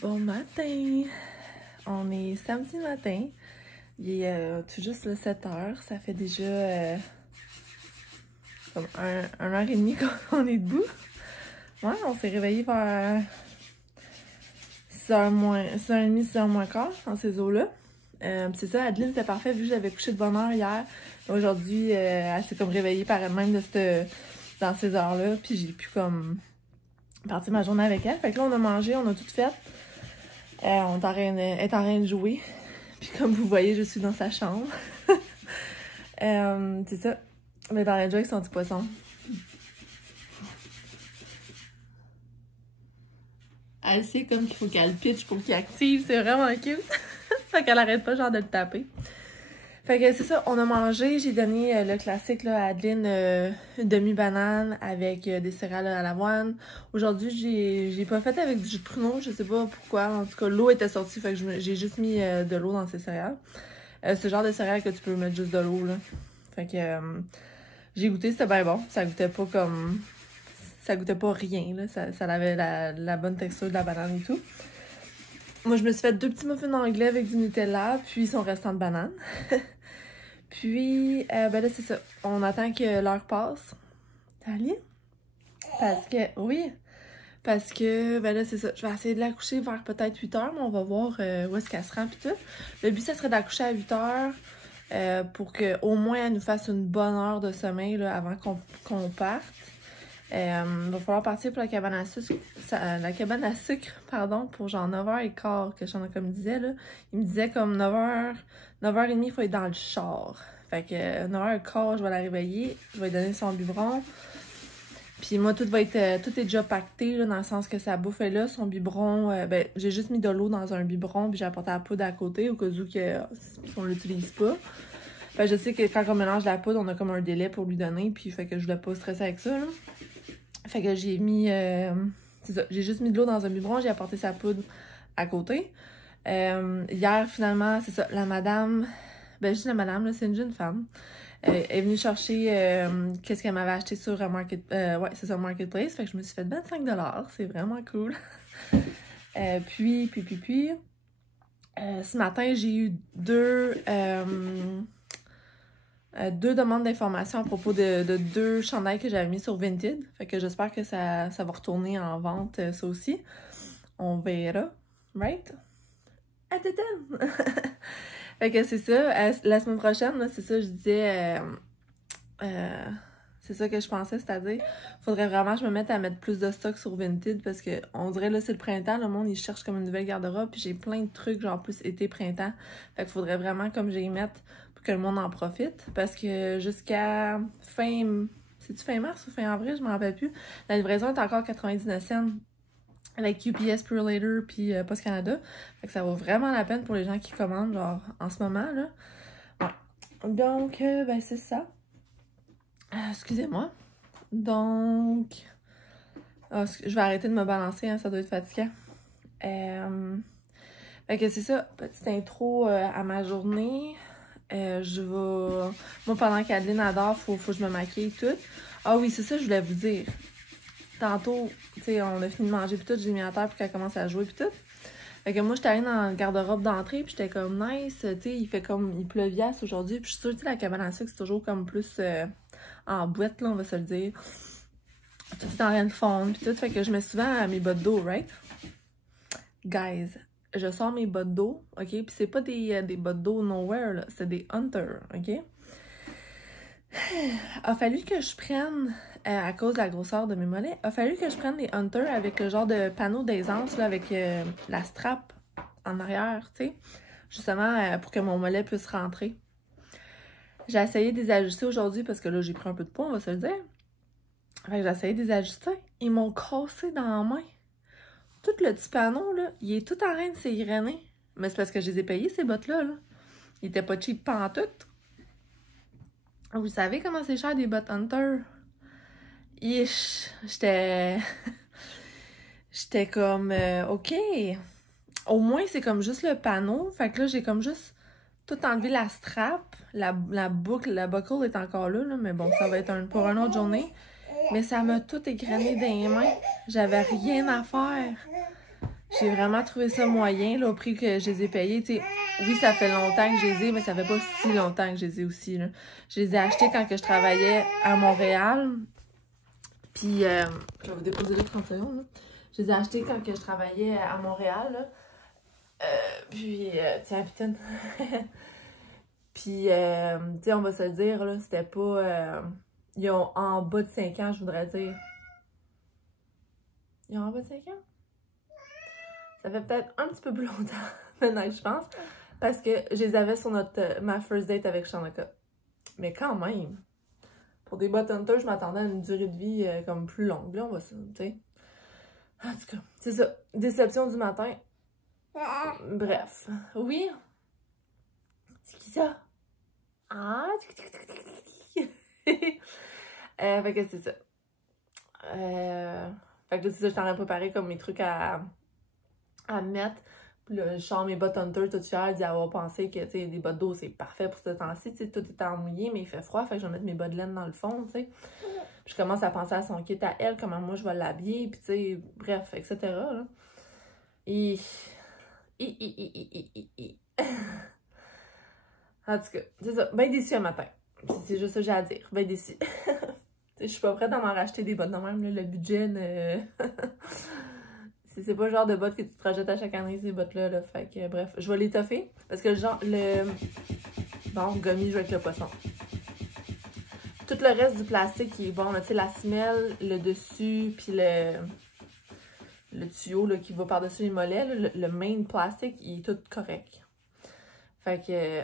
Bon matin! On est samedi matin. Il est tout juste 7 h. Ça fait déjà comme 1h30 qu'on est debout. Ouais, on s'est réveillé vers 6h moins, 6h30, 6h moins quart dans ces eaux-là. C'est ça, Adeline, c'était parfait vu que j'avais couché de bonne heure hier. Aujourd'hui, elle s'est comme réveillée par elle-même dans ces heures-là. Puis j'ai pu comme partir ma journée avec elle. Fait que là, on a mangé, on a tout fait. On est en train de jouer. Puis comme vous voyez, je suis dans sa chambre. C'est ça. On est en train de jouer avec son petit poisson. Elle sait comme qu'il faut qu'elle pitch pour qu'il active. C'est vraiment cute. Fait qu'elle arrête pas genre de le taper. Fait que c'est ça, on a mangé. J'ai donné le classique là, à Adeline, une demi-banane avec des céréales à l'avoine. Aujourd'hui, j'ai pas fait avec du jus de pruneau, je sais pas pourquoi. En tout cas, l'eau était sortie, fait que j'ai juste mis de l'eau dans ces céréales. C'est le genre de céréales que tu peux mettre juste de l'eau, là. Fait que j'ai goûté, c'était bien bon. Ça goûtait pas comme... Ça goûtait pas rien, là. Ça avait la bonne texture de la banane et tout. Moi, je me suis fait 2 petits muffins anglais avec du Nutella, puis son restant de banane. Puis, ben là, c'est ça. On attend que l'heure passe. T'as allé? Parce que, oui. Parce que, ben là, c'est ça. Je vais essayer de la coucher vers peut-être 8 h, mais on va voir où est-ce qu'elle se rend, puis tout. Le but, ça serait de la coucher à 8 h pour qu'au moins elle nous fasse une bonne heure de sommeil là, avant qu'on parte. Il va falloir partir pour la cabane à sucre, pardon, pour genre 9h15, que Sean comme disait, là. Il me disait comme 9h30, il faut être dans le char. Fait que 9h15, je vais la réveiller, je vais lui donner son biberon. Puis moi, tout est déjà pacté, là, dans le sens que sa bouffe est là, son biberon, ben, j'ai juste mis de l'eau dans un biberon, puis j'ai apporté la poudre à côté, au cas où on l'utilise pas. Fait que je sais que quand on mélange la poudre, on a comme un délai pour lui donner, puis fait que je voulais pas stresser avec ça, là. Fait que j'ai mis... c'est ça, j'ai juste mis de l'eau dans un biberon, j'ai apporté sa poudre à côté. Hier, finalement, c'est ça, la madame... Ben, juste la madame, là, c'est une jeune femme. Est venue chercher qu'est-ce qu'elle m'avait acheté sur Marketplace. Fait que je me suis fait 25 $. C'est vraiment cool. Puis, ce matin, j'ai eu deux demandes d'informations à propos de 2 chandails que j'avais mis sur Vinted. Fait que j'espère que ça va retourner en vente, ça aussi. On verra. Right? À tout. Fait que c'est ça. La semaine prochaine, là, c'est ça, je disais... c'est ça que je pensais, c'est-à-dire, faudrait vraiment que je me mette à mettre plus de stock sur Vinted parce que on dirait là c'est le printemps, le monde il cherche comme une nouvelle garde-robe, puis j'ai plein de trucs genre plus été-printemps. Fait qu'il faudrait vraiment comme j'y mette pour que le monde en profite parce que jusqu'à c'est-tu fin mars ou fin avril, je m'en rappelle plus, la livraison est encore 99 cents avec UPS Pure Later puis Post Canada. Fait que ça vaut vraiment la peine pour les gens qui commandent genre en ce moment là. Ouais. Donc ben c'est ça. Excusez-moi. Donc, je vais arrêter de me balancer, hein, ça doit être fatigant. Fait que c'est ça, petite intro à ma journée. Moi, pendant qu'Adeline adore, faut que je me maquille et tout. Ah oui, c'est ça, je voulais vous dire. Tantôt, tu sais, on a fini de manger puis tout, j'ai mis à terre pour qu'elle commence à jouer puis tout. Fait que moi, j'étais allée dans le garde-robe d'entrée puis j'étais comme nice, tu sais, il pleuviasse aujourd'hui. Puis je suis sûre, tu sais, la cabane à sucre, c'est toujours comme plus... en boîte, là, on va se le dire. Tout est en train de fondre, pis tout. Fait que je mets souvent à mes bottes d'eau, right? Guys, je sors mes bottes d'eau, ok? Puis c'est pas des bottes d'eau nowhere, là. C'est des Hunter, ok? A fallu que je prenne, à cause de la grosseur de mes mollets, a fallu que je prenne des Hunter avec le genre de panneau d'aisance, là, avec la strap en arrière, tu sais? Justement, pour que mon mollet puisse rentrer. J'ai essayé de les ajuster aujourd'hui parce que là, j'ai pris un peu de poids, on va se le dire. Fait que j'ai essayé de les ajuster. Ils m'ont cassé dans la main. Tout le petit panneau, là, il est tout en train de s'égrener. Mais c'est parce que je les ai payés, ces bottes-là, là. Ils étaient pas cheap pantoute. Vous savez comment c'est cher des bottes Hunter? J'étais... J'étais comme... OK. Au moins, c'est comme juste le panneau. Fait que là, j'ai comme juste... tout enlevé la strap, la boucle, la buckle est encore là, mais bon, ça va être pour une autre journée. Mais ça m'a tout égrené dans les mains. J'avais rien à faire. J'ai vraiment trouvé ça moyen, là, au prix que je les ai payés. Tu sais, oui, ça fait longtemps que je les ai, mais ça fait pas si longtemps que je les ai aussi, là. Je les ai achetés quand que je travaillais à Montréal. Puis, je vais vous déposer là 30 secondes, là. Je les ai achetés quand que je travaillais à Montréal, là. Tiens, putain. Puis, tu sais, on va se le dire, là, c'était pas... ils ont en bas de 5 ans, je voudrais dire. Ils ont en bas de 5 ans? Ça fait peut-être un petit peu plus longtemps, maintenant, je pense. Parce que je les avais sur ma first date avec Shanaka. Mais quand même, pour des bottes Hunter, je m'attendais à une durée de vie comme plus longue. Là, on va ça, tu sais. En tout cas, c'est ça. Déception du matin. Bref. Oui? C'est qui ça? Ah! Fait que c'est ça. Fait que c'est ça, je t'en ai préparé comme mes trucs à mettre. Puis là, je sors mes bottes Hunter toute fière d'y avoir pensé que, tu sais, des bottes d'eau, c'est parfait pour ce temps-ci. Tu sais, tout est mouillé, mais il fait froid. Fait que je vais mettre mes bottes de laine dans le fond, tu sais. Puis je commence à penser à son kit à elle, comment moi je vais l'habiller, puis tu sais, bref, etc. Là. Et... En tout cas, c'est ça. Ben déçue un matin. C'est juste ça que j'ai à dire. Ben déçue. Je suis pas prête à m'en racheter des bottes de même. Là. Le budget ne... c'est pas le genre de bottes que tu te rajoutes à chaque année, ces bottes-là. Là. Fait que bref, je vais l'étoffer. Parce que genre, bon, gommis, je vais avec le poisson. Tout le reste du plastique qui est bon. Tu sais, la semelle, le dessus, puis le tuyau là, qui va par-dessus les mollets, là, le main plastique, il est tout correct. Fait que...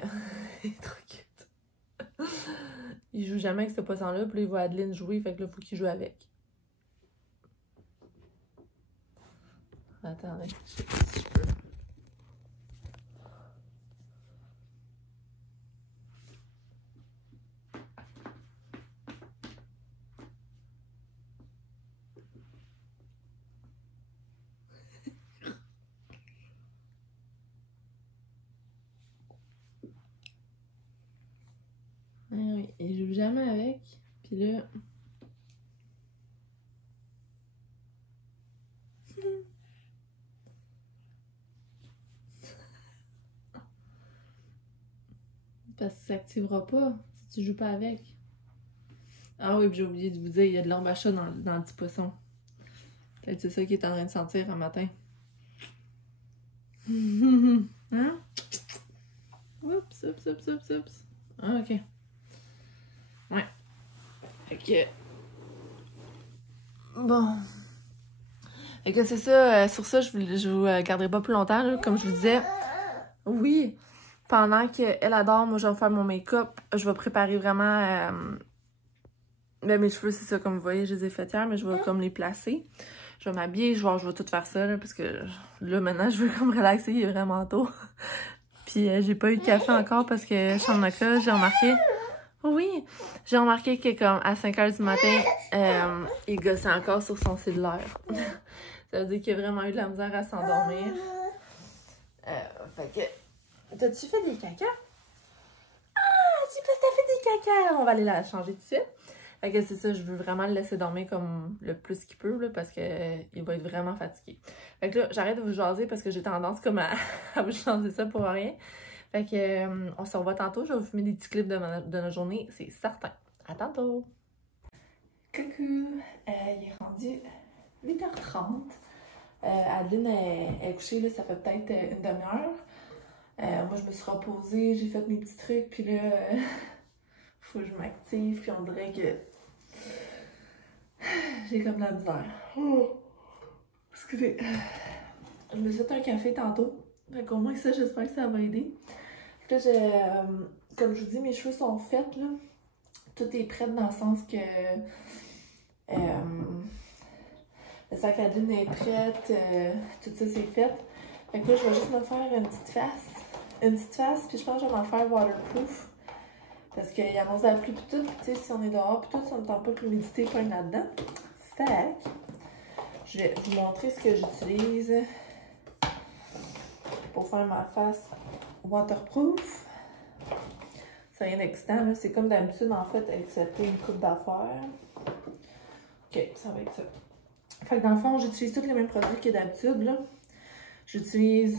il est trop cute. Il joue jamais avec ce poisson-là, puis là, il voit Adeline jouer, fait que là, il faut qu'il joue avec. Attendez, je sais pas si je peux. Ah oui, il joue jamais avec. Puis là... Parce que ça s'activera pas si tu joues pas avec. Ah oui, puis j'ai oublié de vous dire, il y a de l'embachat dans le petit poisson. Peut-être c'est ça qu'il est en train de sentir un matin. Hein? Oups, oups, oups, oups, oups. Ah, ok. Ouais. Fait que... Bon. Fait que c'est ça. Sur ça, je vous garderai pas plus longtemps, là, comme je vous disais. Oui. Pendant qu'elle adore, moi, je vais faire mon make-up. Je vais préparer vraiment... Ben, mes cheveux, c'est ça, comme vous voyez, je les ai fait hier, mais je vais comme les placer. Je vais m'habiller, je vais tout faire ça, là, parce que là, maintenant, je veux comme relaxer, il est vraiment tôt. Puis j'ai pas eu de café encore parce que Shanaka, j'ai remarqué... Oui, j'ai remarqué que comme à 5 h du matin, il gossait encore sur son cellulaire. Ça veut dire qu'il a vraiment eu de la misère à s'endormir. Fait que... T'as-tu fait des caca? Ah, c'est parce que t'as fait des caca! On va aller la changer tout de suite. Fait que c'est ça, je veux vraiment le laisser dormir comme le plus qu'il peut, là, parce que il va être vraiment fatigué. Fait que là, j'arrête de vous jaser parce que j'ai tendance comme à vous jaser ça pour rien. Fait que on se revoit tantôt, je vais vous filmer des petits clips de notre journée, c'est certain. À tantôt! Coucou! Il est rendu 8h30. Adeline est couchée, là, ça fait peut-être une demi-heure. Moi, je me suis reposée, j'ai fait mes petits trucs, puis là... faut que je m'active, puis on dirait que j'ai comme de la misère. Oh. Excusez. Je me suis fait un café tantôt. Fait qu'au moins ça, j'espère que ça va aider. Là, comme je vous dis, mes cheveux sont faits, là. Tout est prêt dans le sens que le sac à Adeline est prête, tout ça c'est fait. Fait que là, je vais juste me faire une petite face. Une petite face, puis je pense que je vais m'en faire waterproof. Parce qu'il annonce la pluie pis tout, pis tu sais, si on est dehors pis tout, ça ne tente pas que l'humidité pogne là-dedans. Fait que je vais vous montrer ce que j'utilise pour faire ma face waterproof. C'est rien d'excitant, là. C'est comme d'habitude, en fait, excepté une coupe d'affaires. Ok, ça va être ça. Fait que dans le fond, j'utilise tous les mêmes produits que d'habitude, là. J'utilise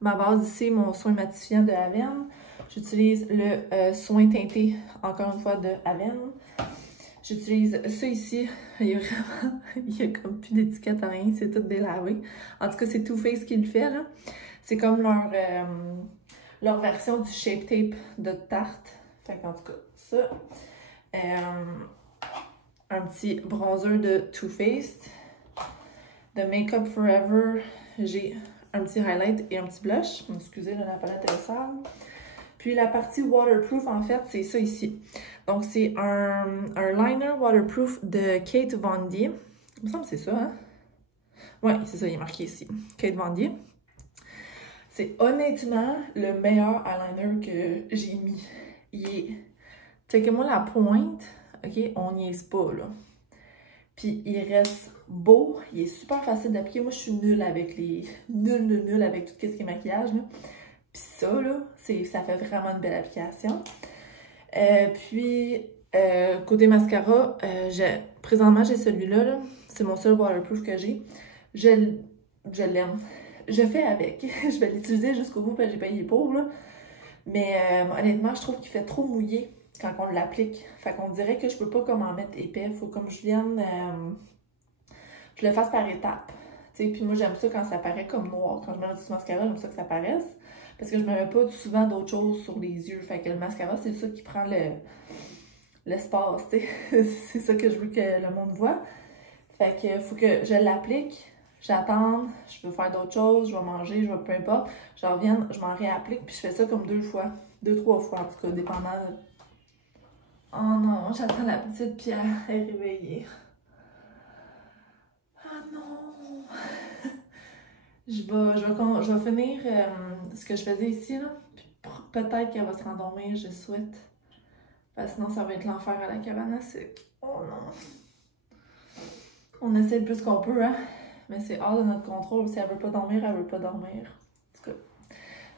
ma base ici, mon soin matifiant de Avène. J'utilise le soin teinté, encore une fois, de Avène. J'utilise ça ici. Il y a vraiment, il y a comme plus d'étiquette à rien, c'est tout délavé. En tout cas, c'est Too Faced qui le fait, là. C'est comme leur version du Shape Tape de Tarte. Fait qu'en tout cas, ça. Un petit bronzer de Too Faced. De Make Up For Ever, j'ai un petit highlight et un petit blush. Excusez, là, la palette est sale. Puis la partie waterproof, en fait, c'est ça ici. Donc, c'est un liner waterproof de Kate Von D. Il me semble que c'est ça, hein? Ouais, c'est ça, il est marqué ici. Kate Von D. C'est honnêtement le meilleur eyeliner que j'ai mis. Il est... Checkez-moi la pointe. OK, on niaise pas, là. Puis il reste beau. Il est super facile d'appliquer. Moi, je suis nulle avec les... Nulle avec tout ce qui est maquillage, là. Puis ça, là, ça fait vraiment une belle application. Côté mascara, présentement, j'ai celui-là. Là. C'est mon seul waterproof que j'ai. Je l'aime. Je fais avec. Je vais l'utiliser jusqu'au bout parce que j'ai payé pour. Là. Mais honnêtement, je trouve qu'il fait trop mouillé quand on l'applique. Fait qu'on dirait que je peux pas comme en mettre épais. Faut comme je vienne... je le fasse par étapes. Puis moi, j'aime ça quand ça paraît comme noir. Quand je mets du mascara, j'aime ça que ça paraisse. Parce que je ne mets pas souvent d'autres choses sur les yeux. Fait que le mascara, c'est ça qui prend l'espace, tu sais. C'est ça que je veux que le monde voit. Fait que faut que je l'applique, j'attende, je veux faire d'autres choses, je vais manger, je vais peu importe. Je reviens, je m'en réapplique, puis je fais ça comme 2 fois. 2-3 fois, en tout cas, dépendant de... Oh non, j'attends la petite Pierre, elle est réveillée. Oh non! Je vais finir ce que je faisais ici, là. Puis peut-être qu'elle va se rendormir, je souhaite. Parce que sinon, ça va être l'enfer à la cabane à sucre. Oh non! On essaie le plus qu'on peut, hein? Mais c'est hors de notre contrôle. Si elle veut pas dormir, elle veut pas dormir. En tout cas,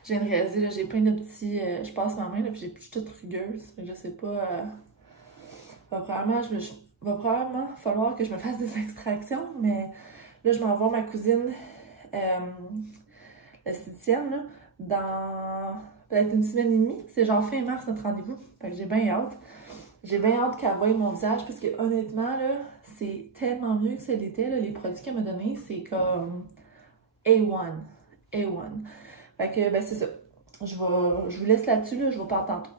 je viens de réaliser, là, j'ai plein de petits... je passe ma main, là, puis je suis toute rugueuse. Je sais pas... va probablement falloir que je me fasse des extractions, mais là, je m'en vais voir ma cousine... l'esthéticienne, là, dans peut-être une semaine et demie. C'est genre fin mars notre rendez-vous. Fait que j'ai bien hâte. J'ai bien hâte qu'elle voie mon visage parce que honnêtement, là, c'est tellement mieux que ça l'était. Les produits qu'elle m'a donnés, c'est comme A1. A1. Fait que, ben c'est ça. Je vous laisse là-dessus, là, je vous parle tantôt.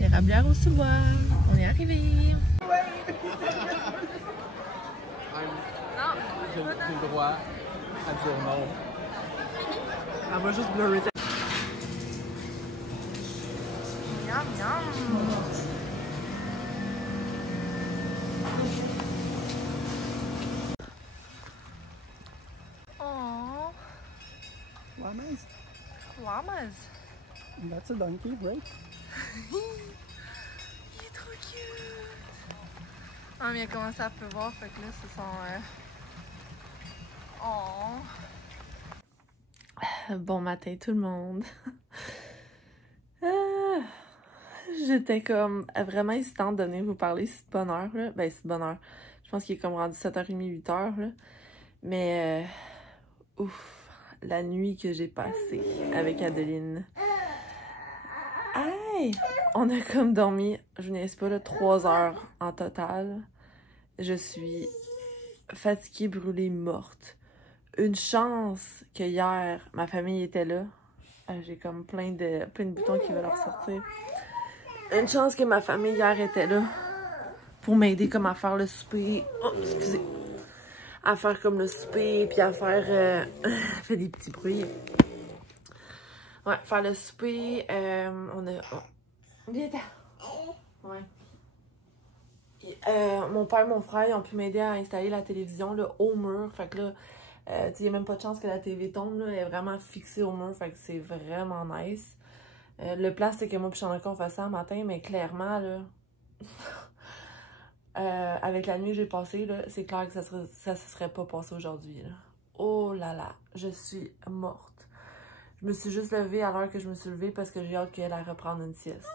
L'érablière au sous-bois. On est arrivé. J'ai le droit à dire non. Elle va juste blurrer ta... Miam, miam. Oh. Llamas? Llamas. That's a donkey, right? Il est trop cute! Ah, mais il a commencé à pleuvoir, fait que là, c'est son... Oh! Bon matin tout le monde! J'étais comme vraiment hésitante de venir vous parler si de bonne heure, là. Ben, si de bonne heure. Je pense qu'il est comme rendu 7h30, 8h, là. Mais, ouf! La nuit que j'ai passée avec Adeline. Hey! On a comme dormi, je n'ai pas là, 3 heures en total. Je suis fatiguée, brûlée, morte. Une chance que hier, ma famille était là. J'ai comme plein de boutons qui veulent ressortir. Une chance que ma famille hier était là pour m'aider comme à faire le souper. Oh, excusez. À faire comme le souper, puis à faire... fait des petits bruits. Ouais, faire le souper. On a... Oh. Viens, ouais. Mon père et mon frère, ils ont pu m'aider à installer la télévision là, au mur. Fait que là, il n'y a même pas de chance que la TV tombe. Là, elle est vraiment fixée au mur. Fait que c'est vraiment nice. Le plan, c'est que moi et Chanaka, on fasse ça le matin. Mais clairement, là, avec la nuit que j'ai passée, c'est clair que ça se serait pas passé aujourd'hui. Oh là là, je suis morte. Je me suis juste levée à l'heure que je me suis levée parce que j'ai hâte qu'elle aille reprendre une sieste.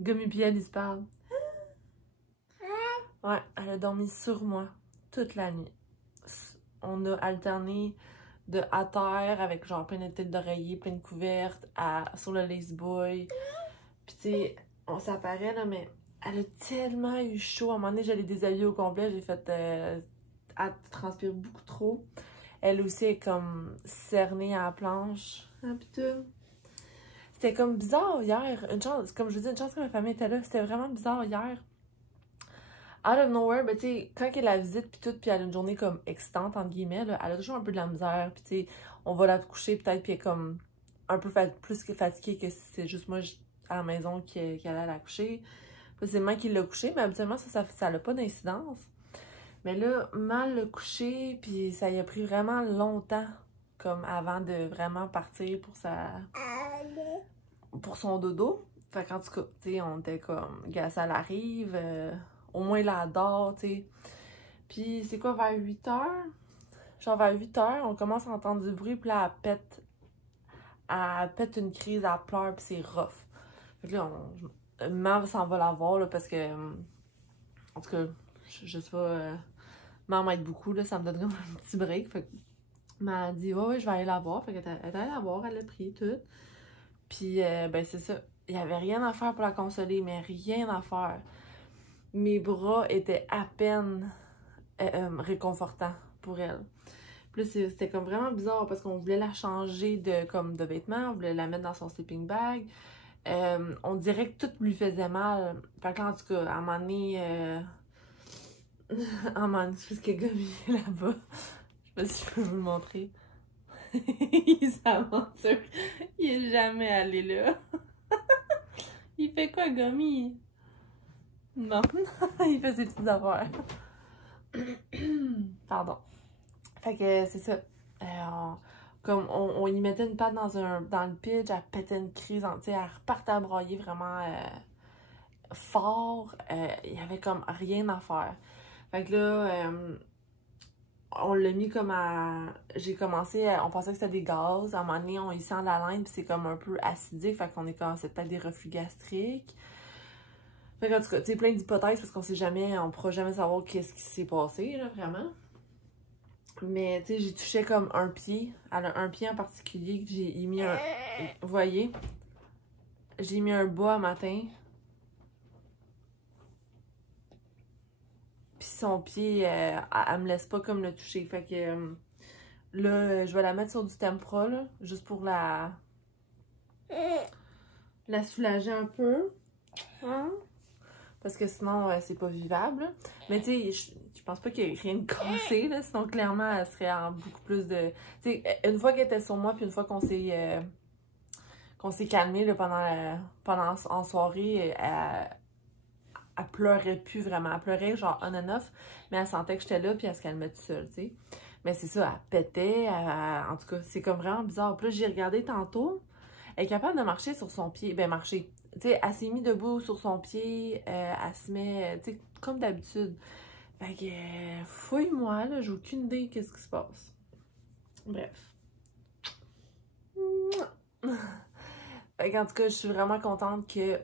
Gummy puis elle, ils se parlent. Ouais, elle a dormi sur moi toute la nuit. On a alterné de à terre avec genre plein de têtes d'oreiller, plein de couvertes, sur le lazy boy. Puis tu sais, on s'apparaît là, mais elle a tellement eu chaud. À un moment donné, j'allais déshabiller au complet, j'ai fait... elle transpire beaucoup trop. Elle aussi est comme cernée à la planche. Ah putain. C'était comme bizarre hier. Une chance, comme je vous dis, une chance que ma famille était là. C'était vraiment bizarre hier. Out of nowhere, ben tu sais, quand elle a la visite puis tout, puis elle a une journée comme excitante, entre guillemets, là, elle a toujours un peu de la misère, puis tu sais, on va la coucher peut-être, puis elle est comme un peu plus que fatiguée que si c'est juste moi à la maison qui allait la coucher. Puis c'est moi qui l'a couché, mais habituellement, ça n'a pas d'incidence. Mais là, mal le coucher, puis ça y a pris vraiment longtemps, comme avant de vraiment partir pour son dodo. Fait qu'en tout cas, tu sais, on était comme, gars, ça l'arrive, au moins là, elle dort, tu sais. Puis c'est quoi, vers 8 h? Genre vers 8 h, on commence à entendre du bruit, puis là, elle pète une crise, elle pleure, puis c'est rough. Fait que là, maman s'en va la voir, là, parce que, en tout cas, je sais pas, maman m'aide beaucoup, là, ça me donne comme un petit break. Fait que maman a dit, ouais, je vais aller la voir. Fait qu'elle est allée la voir, elle a pris tout. Puis, ben, c'est ça. Il n'y avait rien à faire pour la consoler, mais rien à faire. Mes bras étaient à peine réconfortants pour elle. Puis c'était comme vraiment bizarre parce qu'on voulait la changer de vêtements, on voulait la mettre dans son sleeping bag. On dirait que tout lui faisait mal. Fait que là, en tout cas, à un moment donné, parce que Gummy est là-bas. Je sais pas si je peux vous le montrer. Il s'aventure. Il est jamais allé là. Il fait quoi, Gummy? Non, il fait ses petites affaires. Pardon. Fait que c'est ça. Comme on y mettait une patte dans le pitch, elle pétait une crise, elle repartait à broyer vraiment fort. Il y avait comme rien à faire. Fait que là, on l'a mis comme à... J'ai commencé, on pensait que c'était des gaz. À un moment donné, on y sent la laine, puis c'est comme un peu acidique. Fait qu'on est comme, c'est peut-être des reflux gastriques. Fait qu'en tout cas, tu sais, plein d'hypothèses parce qu'on sait jamais, on pourra jamais savoir qu'est-ce qui s'est passé, là, vraiment. Mais, tu sais, j'ai touché comme un pied. Elle a un pied en particulier que j'ai mis un... Vous voyez? J'ai mis un bas un matin. Puis son pied, elle me laisse pas comme le toucher. Fait que là, je vais la mettre sur du Tempra, là, juste pour la soulager un peu. Hein? Parce que sinon, c'est pas vivable. Mais tu sais, je pense pas qu'il y ait rien de cassé, là. Sinon, clairement, elle serait en beaucoup plus de... Tu sais, une fois qu'elle était sur moi, puis une fois qu'on s'est calmé là, pendant en soirée, elle pleurait plus vraiment. Elle pleurait genre on and off, mais elle sentait que j'étais là, puis elle se calmait toute seule, tu sais. Mais c'est ça, elle pétait, en tout cas, c'est comme vraiment bizarre. Puis là, j'ai regardé tantôt, elle est capable de marcher sur son pied, ben marcher. Tu sais, elle s'est mise debout sur son pied, elle se met, tu sais, comme d'habitude. Fait que, fouille-moi, là, j'ai aucune idée qu'est-ce qui se passe. Bref. Fait qu'en tout cas, je suis vraiment contente que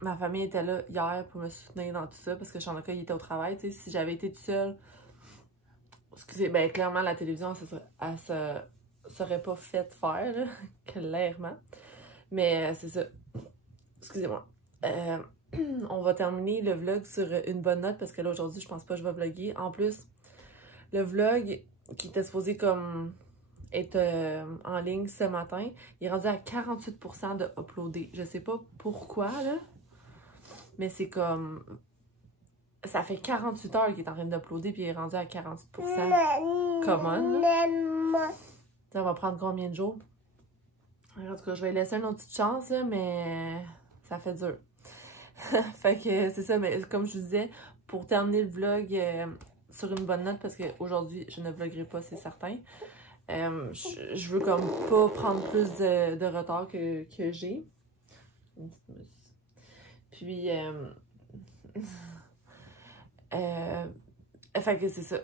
ma famille était là hier pour me soutenir dans tout ça, parce que Shanaka, il était au travail, tu sais. Si j'avais été toute seule, excusez, ben clairement, la télévision, elle se serait pas faite faire, là, clairement. Mais c'est ça. Excusez-moi. On va terminer le vlog sur une bonne note parce que là, aujourd'hui, je pense pas que je vais vlogger. En plus, le vlog qui était supposé comme être en ligne ce matin, il est rendu à 48% de uploadé. Je sais pas pourquoi, là. Mais c'est comme... Ça fait 48 heures qu'il est en train d'uploader puis il est rendu à 48%. Common, là. Ça va prendre combien de jours? En tout cas, je vais laisser une autre petite chance, là, mais ça fait dur. Fait que c'est ça, mais comme je vous disais, pour terminer le vlog sur une bonne note, parce qu'aujourd'hui, je ne vloguerai pas, c'est certain. Je veux comme pas prendre plus de retard que j'ai. Puis, fait que c'est ça.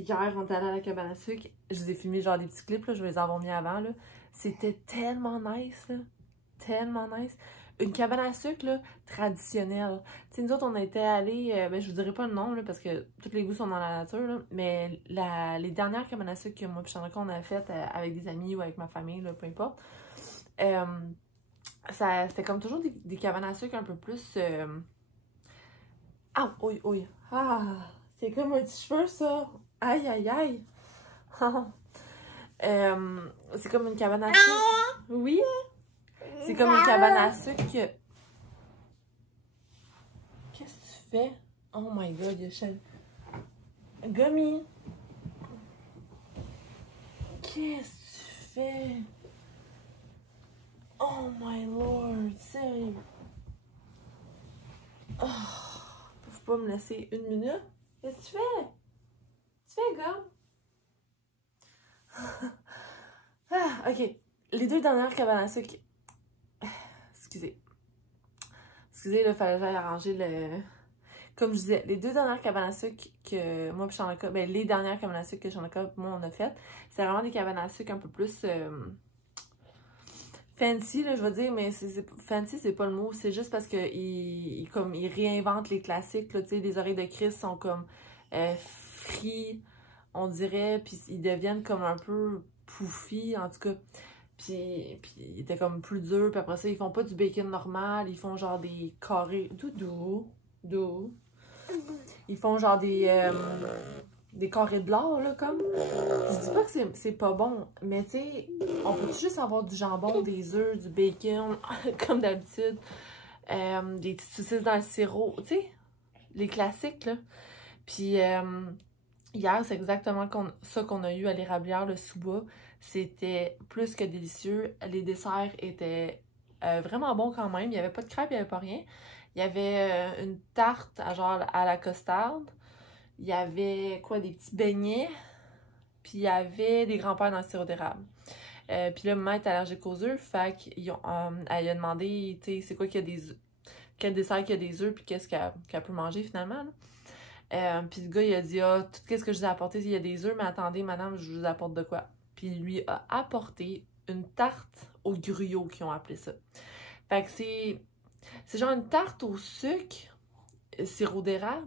hier, on est allé à la cabane à sucre. Je vous ai filmé genre des petits clips, là, je vais les avoir mis avant. Là. C'était tellement nice, là. Tellement nice. Une cabane à sucre, là, traditionnelle. Tu sais, nous autres, on était allés, ben, je vous dirai pas le nom, là, parce que tous les goûts sont dans la nature, là, mais les dernières cabanes à sucre que moi et Chanaka, on a faites avec des amis ou avec ma famille, là, peu importe, c'était comme toujours des cabanes à sucre un peu plus... Ah, oui, oui. Ah, c'est comme un petit cheveu, ça. Aïe, aïe, aïe. C'est comme une cabane à sucre. Oui. C'est comme une cabane à sucre que... Qu'est-ce que tu fais? Oh my god, Yoshel. Gummy. Qu'est-ce que tu fais? Oh my lord, sérieux. Oh, peux pas me laisser une minute? Qu'est-ce que tu fais? Tu fais, gomme? Ah, ok. Les deux dernières cabanes à sucre. Excusez. Excusez, là, fallait que j'aille arranger le... Comme je disais, les deux dernières cabanes à sucre que moi et Chanaka, ben les dernières cabanes à sucre que Chanaka et moi on a faites, c'est vraiment des cabanes à sucre un peu plus fancy, là, je veux dire, mais fancy, c'est pas le mot, c'est juste parce que ils réinventent les classiques, là, tu sais, les oreilles de Chris sont comme frits, on dirait, puis ils deviennent comme un peu poufy, en tout cas. Puis ils étaient comme plus durs, puis après ça, ils font pas du bacon normal, ils font genre des carrés, doudou. Ils font genre des carrés de l'or, là, comme. Je dis pas que c'est pas bon, mais tu sais, on peut juste avoir du jambon, des œufs, du bacon, comme d'habitude, des petites saucisses dans le sirop, tu sais, les classiques, là. Puis hier, c'est exactement ça qu'on a eu à l'érablière, le sous-bas. C'était plus que délicieux. Les desserts étaient vraiment bons quand même. Il n'y avait pas de crêpes, il n'y avait pas rien. Il y avait une tarte à la costarde. Il y avait quoi, des petits beignets. Puis il y avait des grands-pères dans le sirop d'érable. Puis là, maman est allergique aux œufs. Fait qu'elle a demandé, tu sais, c'est quoi qu'il y a des œufs. Quel dessert qu'il y a des œufs, puis qu'est-ce qu'elle peut manger finalement. Puis le gars, il a dit, ah, tout ce que je vous ai apporté, il y a des œufs, mais attendez, madame, je vous apporte de quoi? Puis il lui a apporté une tarte au gruyot, qu'ils ont appelé ça. Fait que c'est genre une tarte au sucre, sirop d'érable,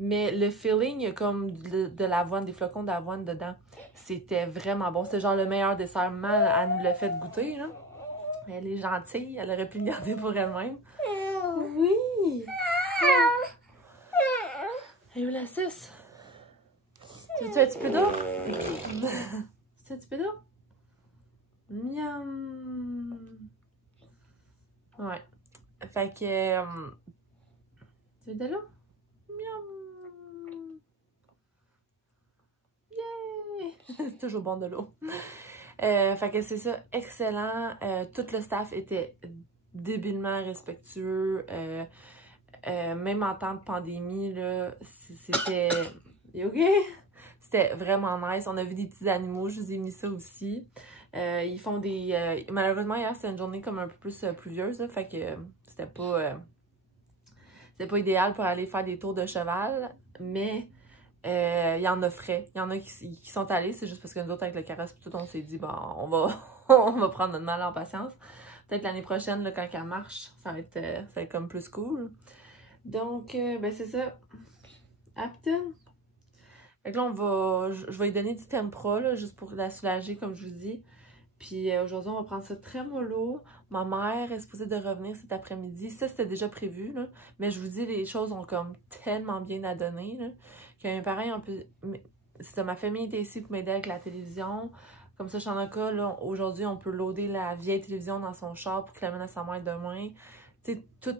mais le feeling, il y a comme de l'avoine, des flocons d'avoine dedans. C'était vraiment bon. C'était genre le meilleur dessert. Maman, elle nous l'a fait goûter, là. Elle est gentille, elle aurait pu le garder pour elle-même. Oui! Et où la suce? Tu veux un petit peu d'eau? Tu veux un petit peu d'eau? Miam! Ouais. Fait que... tu veux de l'eau? Miam! Yay! C'est toujours bon de l'eau. Fait que c'est ça, excellent. Tout le staff était débilement respectueux. Même en temps de pandémie, là, c'était... OK? C'était vraiment nice. On a vu des petits animaux, je vous ai mis ça aussi. Ils font des... malheureusement, hier, c'était une journée comme un peu plus pluvieuse, là, fait que c'était pas idéal pour aller faire des tours de cheval, mais il y en a frais. Il y en a qui sont allés, c'est juste parce que nous autres, avec le carrosse et tout, on s'est dit, bon, on va prendre notre mal en patience. Peut-être l'année prochaine, là, quand elle marche, ça va être comme plus cool. Donc, ben c'est ça. Apton. Fait que là, je vais lui donner du tempra, là, juste pour la soulager, comme je vous dis. Puis aujourd'hui, on va prendre ça très mollo. Ma mère est supposée de revenir cet après-midi. Ça, c'était déjà prévu, là. Mais je vous dis, les choses ont comme tellement bien à donner, là. Que mes parents, c'est ça, ma famille était ici pour m'aider avec la télévision. Comme ça, Chanaka, là, aujourd'hui, on peut loader la vieille télévision dans son char pour qu'il l'amène à sa mère demain. Tu sais, tout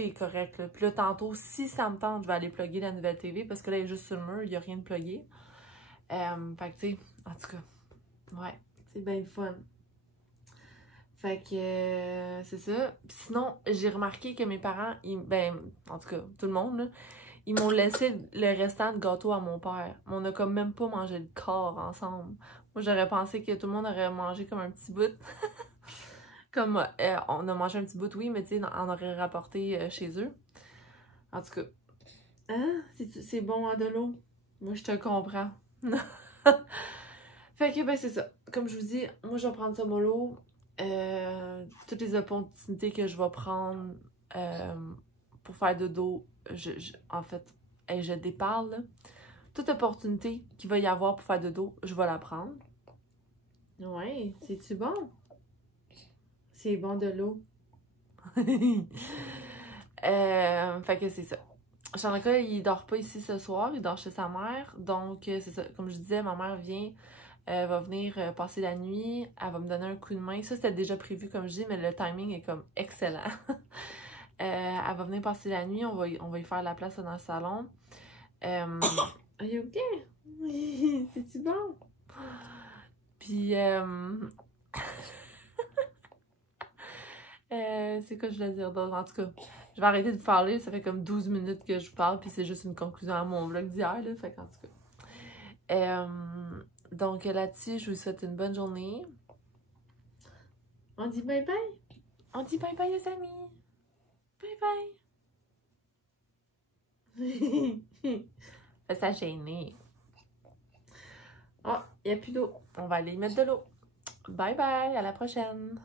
est correct, là. Puis là, tantôt, si ça me tente, je vais aller plugger la nouvelle TV parce que là, elle est juste sur le mur, il n'y a rien de plugué. Fait que, tu sais, en tout cas, ouais, c'est bien le fun. Fait que, c'est ça. Puis sinon, j'ai remarqué que mes parents, ben, en tout cas, tout le monde, là, ils m'ont laissé le restant de gâteau à mon père. Mais on a comme même pas mangé le corps ensemble. Moi, j'aurais pensé que tout le monde aurait mangé comme un petit bout. Comme on a mangé un petit bout, oui, mais tu sais, on aurait rapporté chez eux. En tout cas. Hein? C'est bon, hein, de l'eau? Moi, je te comprends. Fait que, ben, c'est ça. Comme je vous dis, moi, je vais prendre ça mollo. Toutes les opportunités que je vais prendre pour faire dodo, en fait, je déparle, là. Toute opportunité qu'il va y avoir pour faire dodo, je vais la prendre. Ouais, c'est-tu bon? C'est bon de l'eau. Fait que c'est ça. Chanaka, il dort pas ici ce soir, il dort chez sa mère. Donc, c'est ça. Comme je disais, ma mère va venir passer la nuit. Elle va me donner un coup de main. Ça, c'était déjà prévu, comme je dis, mais le timing est comme excellent. Elle va venir passer la nuit. On va y faire la place dans le salon. Are you okay? C'est-tu bon? Puis, c'est quoi je voulais dire d'autre? En tout cas, je vais arrêter de parler. Ça fait comme 12 minutes que je parle, puis c'est juste une conclusion à mon vlog d'hier, là. Fait qu'en tout cas. Donc là-dessus, je vous souhaite une bonne journée. On dit bye bye. On dit bye bye les amis. Bye bye. Ça gêné. Oh, il n'y a plus d'eau. On va aller y mettre de l'eau. Bye bye, à la prochaine.